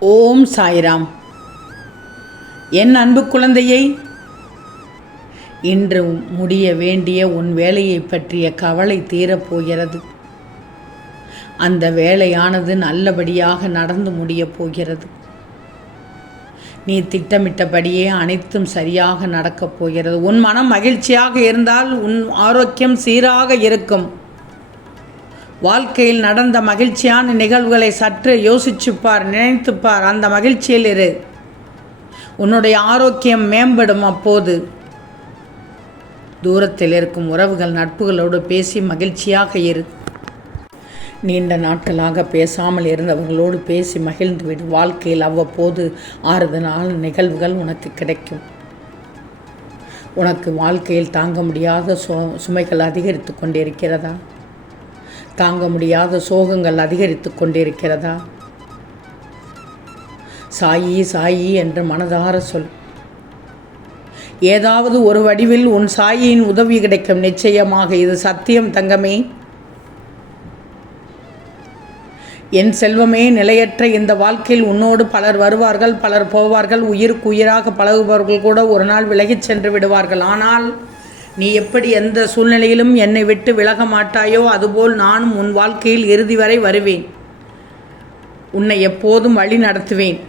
ஓம் சாய்ராம். என் அன்பு குழந்தையை இன்று முடிய வேண்டிய உன் வேலையை பற்றிய கவலை தீரப்போகிறது அந்த வேலையானது நல்லபடியாக நடந்து முடியப் போகிறது. நீ திட்டமிட்டபடியே அனைத்தும் சரியாக நடக்கப் போகிறது. உன் மனம் மகிழ்ச்சியாக இருந்தால் உன் ஆரோக்கியம் சீராக இருக்கும். வாழ்க்கையில் நடந்த மகிழ்ச்சியான நிகழ்வுகளை சற்று யோசிச்சுப்பார் நினைத்துப்பார். அந்த மகிழ்ச்சியில் இரு. உன்னுடைய ஆரோக்கியம் மேம்படும் அப்போது. தூரத்தில் இருக்கும் உறவுகள் நட்புகளோடு பேசி மகிழ்ச்சியாக இரு. நீண்ட நாட்களாக பேசாமல் இருந்தவர்களோடு பேசி மகிழ்ந்து விடு. வாழ்க்கையில் அவ்வப்போது ஆறுதலான நிகழ்வுகள் உனக்கு கிடைக்கும். உனக்கு வாழ்க்கையில் தாங்க முடியாத சு சுமைகள் அதிகரித்து கொண்டிருக்கிறதா? தாங்க முடியாத சோகங்கள் அதிகரித்து கொண்டிருக்கிறதா? சாயி சாயி என்று மனதார சொல். ஏதாவது ஒரு வடிவில் உன் சாயியின் உதவி கிடைக்கும். நிச்சயமாக இது சத்தியம் தங்கமே. என் செல்வமே நிலையற்ற இந்த வாழ்க்கையில் உன்னோடு பலர் வருவார்கள் பலர் போவார்கள். உயிருக்கு உயிராக பழகுபவர்கள் கூட ஒரு நாள் விலகிச் சென்று விடுவார்கள். ஆனால் நீ எப்படி எந்த சூழ்நிலையிலும் என்னை விட்டு விலக மாட்டாயோ அதுபோல் நானும் உன் வாழ்க்கையில் இறுதி வரை வருவேன். உன்னை எப்போதும் வழி நடத்துவேன்.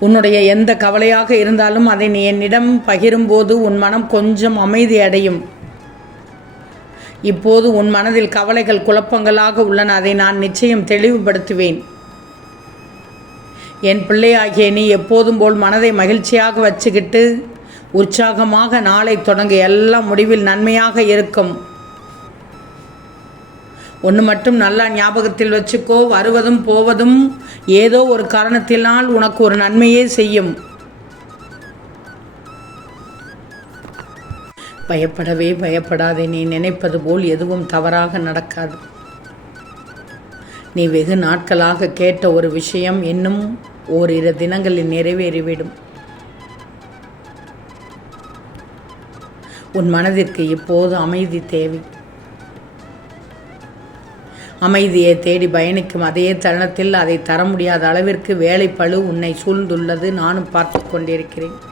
உன்னுடைய எந்த கவலையாக இருந்தாலும் அதை நீ என்னிடம் பகிரும்போது உன் மனம் கொஞ்சம் அமைதி அடையும். இப்போது உன் மனதில் கவலைகள் குழப்பங்களாக உள்ளன. அதை நான் நிச்சயம் தெளிவுபடுத்துவேன். என் பிள்ளையாகிய நீ எப்போதும் போல் மனதை மகிழ்ச்சியாக வச்சுக்கிட்டு உற்சாகமாக நாளை தொடங்க எல்லாம் முடிவில் நன்மையாக இருக்கும். ஒன்று மட்டும் நல்லா ஞாபகத்தில் வச்சுக்கோ வருவதும் போவதும் ஏதோ ஒரு காரணத்தினால் உனக்கு ஒரு நன்மையே செய்யும். பயப்படவே பயப்படாதே நீ நினைப்பது போல் எதுவும் தவறாக நடக்காது. நீ வெகு நாட்களாக கேட்ட ஒரு விஷயம் இன்னும் ஓரிரு தினங்களில் நிறைவேறிவிடும். உன் மனதிற்கு இப்போது அமைதி தேவை? அமைதியை தேடி பயணிக்கும் அதே தருணத்தில் அதை தர முடியாத அளவிற்கு வேலைப்பழு உன்னை சூழ்ந்துள்ளது. நானும் பார்த்து கொண்டிருக்கிறேன்.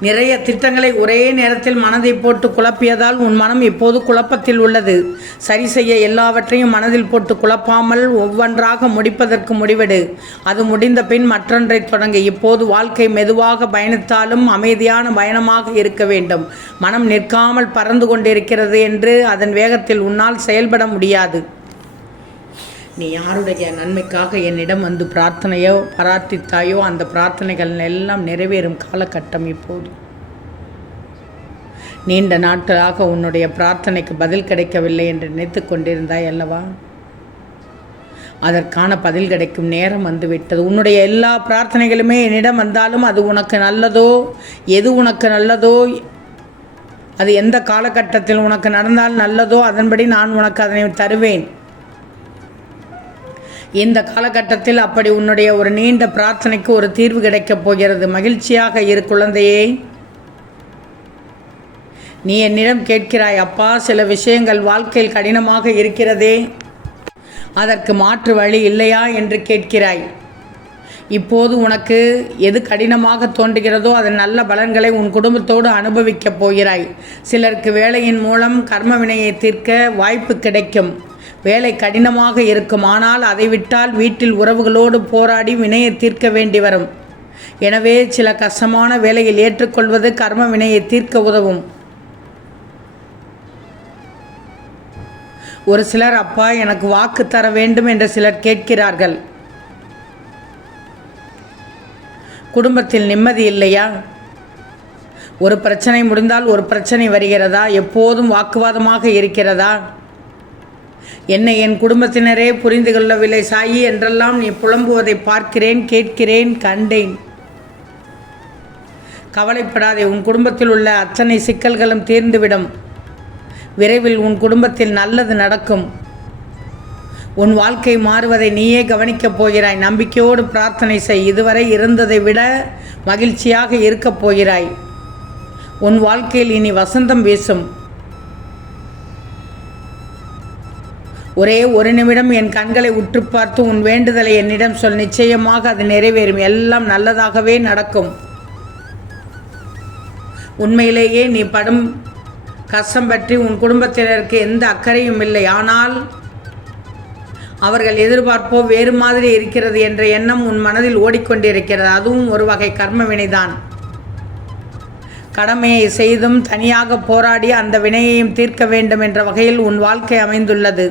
நிறைய திட்டங்களை ஒரே நேரத்தில் மனதை போட்டு குழப்பியதால் உன் மனம் இப்போது குழப்பத்தில் உள்ளது? சரி செய்ய எல்லாவற்றையும் மனதில் போட்டு குழப்பாமல் ஒவ்வொன்றாக முடிப்பதற்கு முடிவெடு. அது முடிந்த பின் மற்றொன்றை தொடங்க. இப்போது வாழ்க்கை மெதுவாக பயணித்தாலும் அமைதியான பயணமாக இருக்க வேண்டும். மனம் நிற்காமல் பறந்து கொண்டிருக்கிறது என்று அதன் வேகத்தில் உன்னால் செயல்பட முடியாது. நீ யாருடைய நன்மைக்காக என்னிடம் வந்து பிரார்த்தனையோ பிரார்த்தித்தாயோ அந்த பிரார்த்தனைகள் எல்லாம் நிறைவேறும் காலகட்டம் இப்போது. நீண்ட நாட்களாக உன்னுடைய பிரார்த்தனைக்கு பதில் கிடைக்கவில்லை என்று நினைத்து கொண்டிருந்தாய் அல்லவா? அதற்கான பதில் கிடைக்கும் நேரம் வந்துவிட்டது. உன்னுடைய எல்லா பிரார்த்தனைகளுமே என்னிடம் வந்தாலும் அது உனக்கு நல்லதோ எது உனக்கு நல்லதோ அது எந்த காலகட்டத்தில் உனக்கு நடந்தால் நல்லதோ அதன்படி நான் உனக்கு அதனை தருவேன். இந்த காலகட்டத்தில் அப்படி உன்னுடைய ஒரு நீண்ட பிரார்த்தனைக்கு ஒரு தீர்வு கிடைக்கப் போகிறது. மகிழ்ச்சியாக இரு குழந்தையே. நீ என்னிடம் கேட்கிறாய் அப்பா சில விஷயங்கள் வாழ்க்கையில் கடினமாக இருக்கிறதே. அதற்கு மாற்று வழி இல்லையா? என்று கேட்கிறாய். இப்போது உனக்கு எது கடினமாக தோன்றுகிறதோ அதன் நல்ல பலன்களை உன் குடும்பத்தோடு அனுபவிக்கப் போகிறாய். சிலருக்கு வேலையின் மூலம் கர்ம வினையை தீர்க்க வாய்ப்பு கிடைக்கும். வேலை கடினமாக இருக்கும் ஆனால் அதை விட்டால் வீட்டில் உறவுகளோடு போராடி வினையை தீர்க்க வேண்டி வரும். எனவே சில கஷ்டமான வேலையில் ஏற்றுக்கொள்வது கர்ம வினையை தீர்க்க உதவும். ஒரு சிலர் அப்பா எனக்கு வாக்கு தர வேண்டும் என்று சிலர் கேட்கிறார்கள். குடும்பத்தில் நிம்மதி இல்லையா? ஒரு பிரச்சனை முடிந்தால் ஒரு பிரச்சனை வருகிறதா? எப்போதும் வாக்குவாதமாக இருக்கிறதா? என்னை என் குடும்பத்தினரே புரிந்து கொள்ளவில்லை சாயி என்றெல்லாம் நீ புலம்புவதை பார்க்கிறேன் கேட்கிறேன் கண்டேன். கவலைப்படாதே உன் குடும்பத்தில் உள்ள அத்தனை சிக்கல்களும் தீர்ந்துவிடும். விரைவில் உன் குடும்பத்தில் நல்லது நடக்கும். உன் வாழ்க்கை மாறுவதை நீயே கவனிக்கப் போகிறாய். நம்பிக்கையோடு பிரார்த்தனை செய். இதுவரை இருந்ததை விட மகிழ்ச்சியாக இருக்கப் போகிறாய். உன் வாழ்க்கையில் இனி வசந்தம் வீசும். ஒரே ஒரு நிமிடம் என் கண்களை உற்று பார்த்து உன் வேண்டுதலை என்னிடம் சொல். நிச்சயமாக அது நிறைவேறும். எல்லாம் நல்லதாகவே நடக்கும். உண்மையிலேயே நீ படும் கஷ்டம் பற்றி உன் குடும்பத்தினருக்கு எந்த அக்கறையும் இல்லை. ஆனால் அவர்கள் எதிர்பார்ப்போ வேறு மாதிரி இருக்கிறது என்ற எண்ணம் உன் மனதில் ஓடிக்கொண்டிருக்கிறது. அதுவும் ஒரு வகை கர்ம வினைதான் கடமையை செய்தும் தனியாக போராடி அந்த வினையையும் தீர்க்க வேண்டும் என்ற வகையில் உன் வாழ்க்கை அமைந்துள்ளது.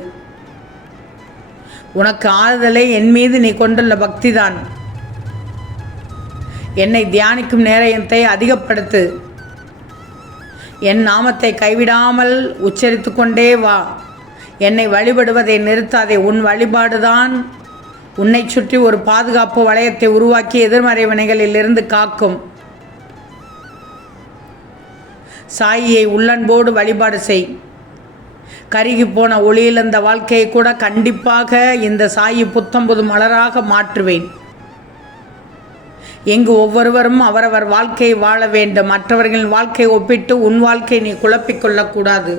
உனக்கு ஆறுதலை என் மீது நீ கொண்டுள்ள பக்திதான். என்னை தியானிக்கும் நேரத்தை அதிகப்படுத்து. என் நாமத்தை கைவிடாமல் உச்சரித்து கொண்டே வா. என்னை வழிபடுவதை நிறுத்தாதே உன் வழிபாடுதான் உன்னை சுற்றி ஒரு பாதுகாப்பு வளையத்தை உருவாக்கி எதிர்மறை வினைகளிலிருந்து காக்கும். சாயியை உள்ளன்போடு வழிபாடு செய். கருகி போன ஒளியிழந்த வாழ்க்கையை கூட கண்டிப்பாக இந்த சாயி புத்தம்புது மலராக மாற்றுவேன். எங்கு ஒவ்வொருவரும் அவரவர் வாழ்க்கையை வாழ வேண்டும். மற்றவர்களின் வாழ்க்கையை ஒப்பிட்டு உன் வாழ்க்கை நீ குழப்பிக்கொள்ளக்கூடாது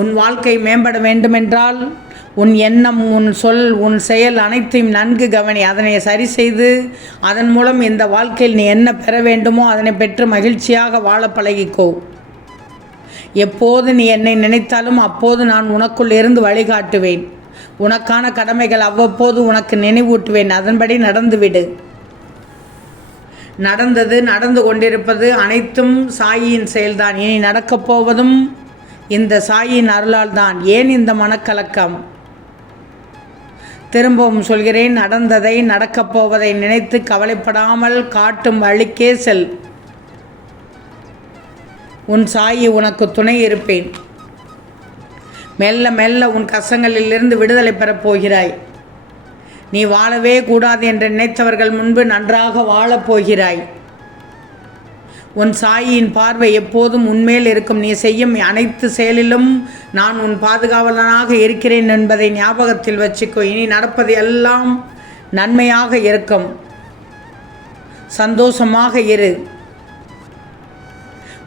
உன் வாழ்க்கை மேம்பட வேண்டுமென்றால் உன் எண்ணம் உன் சொல் உன் செயல் அனைத்தையும் நன்கு கவனி. அதனை சரி செய்து அதன் மூலம் இந்த வாழ்க்கையில் நீ என்ன பெற வேண்டுமோ அதனை பெற்று மகிழ்ச்சியாக வாழ பழகிக்கோ. எப்போது நீ என்னை நினைத்தாலும் அப்போது நான் உனக்குள் இருந்து வழிகாட்டுவேன். உனக்கான கடமைகள் அவ்வப்போது உனக்கு நினைவூட்டுவேன். அதன்படி நடந்துவிடு. நடந்தது நடந்து கொண்டிருப்பது அனைத்தும் சாயியின் செயல்தான். இனி நடக்கப் போவதும் இந்த சாயின் அருளால் தான் ஏன் இந்த மனக்கலக்கம்? திரும்பவும் சொல்கிறேன் நடந்ததை நடக்கப் போவதை நினைத்து கவலைப்படாமல் காட்டும் வழிக்கே செல். உன் சாயி உனக்கு துணை இருப்பேன். மெல்ல மெல்ல உன் கசங்களிலிருந்து விடுதலை பெறப் போகிறாய். நீ வாழவே கூடாது என்று நினைத்தவர்கள் முன்பு நன்றாக வாழப் போகிறாய். உன் சாயியின் பார்வை எப்போதும் உன்மேல் இருக்கும். நீ செய்யும் அனைத்து செயலிலும் நான் உன் பாதுகாவலனாக இருக்கிறேன் என்பதை ஞாபகத்தில் வச்சுக்கோ. இனி நடப்பது எல்லாம் நன்மையாக இருக்கும். சந்தோஷமாக இரு.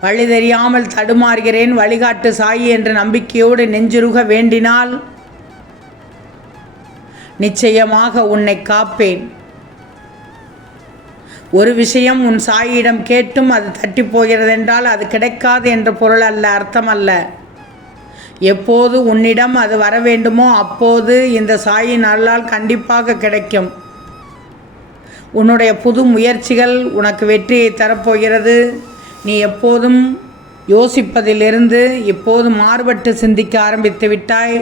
வழி தெரியாமல் தடுமாறுகிறேன் வழிகாட்டு சாயி என்ற நம்பிக்கையோடு நெஞ்சுருக வேண்டினால் நிச்சயமாக உன்னை காப்பேன். ஒரு விஷயம் உன் சாயியிடம் கேட்டும் அது தட்டி போகிறதென்றால் அது கிடைக்காது என்ற பொருள் அல்ல அர்த்தம் அல்ல எப்போது உன்னிடம் அது வர வேண்டுமோ அப்போது இந்த சாயின் அல்லால் கண்டிப்பாக கிடைக்கும். உன்னுடைய புது முயற்சிகள் உனக்கு வெற்றியை தரப்போகிறது. நீ எப்போதும் யோசிப்பதிலிருந்து இப்போது மாறுபட்டு சிந்திக்க ஆரம்பித்து விட்டாய்?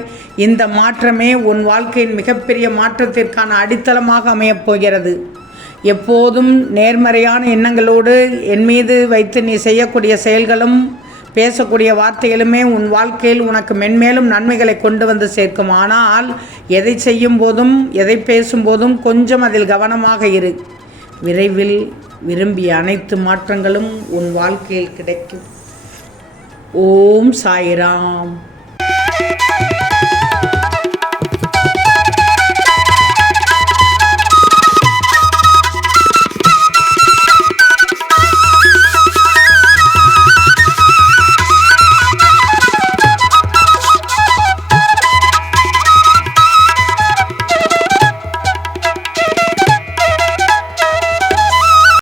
இந்த மாற்றமே உன் வாழ்க்கையின் மிகப்பெரிய மாற்றத்திற்கான அடித்தளமாக அமையப் போகிறது. எப்போதும் நேர்மறையான எண்ணங்களோடு என் மீது வைத்து நீ செய்யக்கூடிய செயல்களும் பேசக்கூடிய வார்த்தைகளுமே உன் வாழ்க்கையில் உனக்கு மென்மேலும் நன்மைகளை கொண்டு வந்து சேர்க்கும். ஆனால் எதை செய்யும் போதும் எதை பேசும்போதும் கொஞ்சம் அதில் கவனமாக இரு. விரைவில் விரும்பிய அனைத்து மாற்றங்களும் உன் வாழ்க்கையில் கிடைக்கும். ஓம் சாய்ராம்.